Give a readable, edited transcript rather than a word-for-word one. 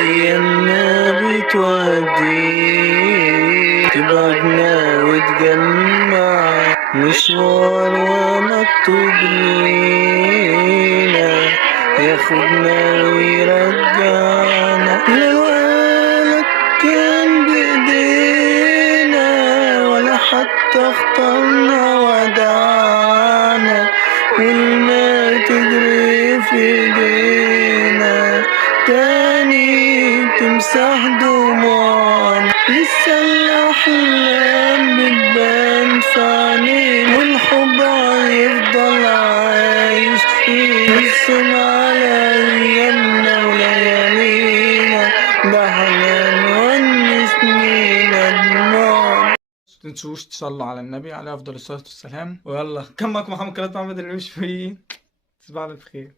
أيامنا بتودي تبعدنا وتجمع مشوار ومكتوب لينا ياخدنا ويرجعنا لوالد كان بإيدينا ولا حتى اخترنا ودعنا والماء تجري في ايدينا تاني تمسح دموعنا لسه الأحلام بتبان في عينينا والحب هيفضل عايش فينا نرسم على أيامنا وليالينا ده حنان ونسنينا دموعنا. متنسوش تصلوا على النبي عليه أفضل الصلاة والسلام. ويلا كان معكم محمد قناة محمد الرمش في تصبحوا على خير.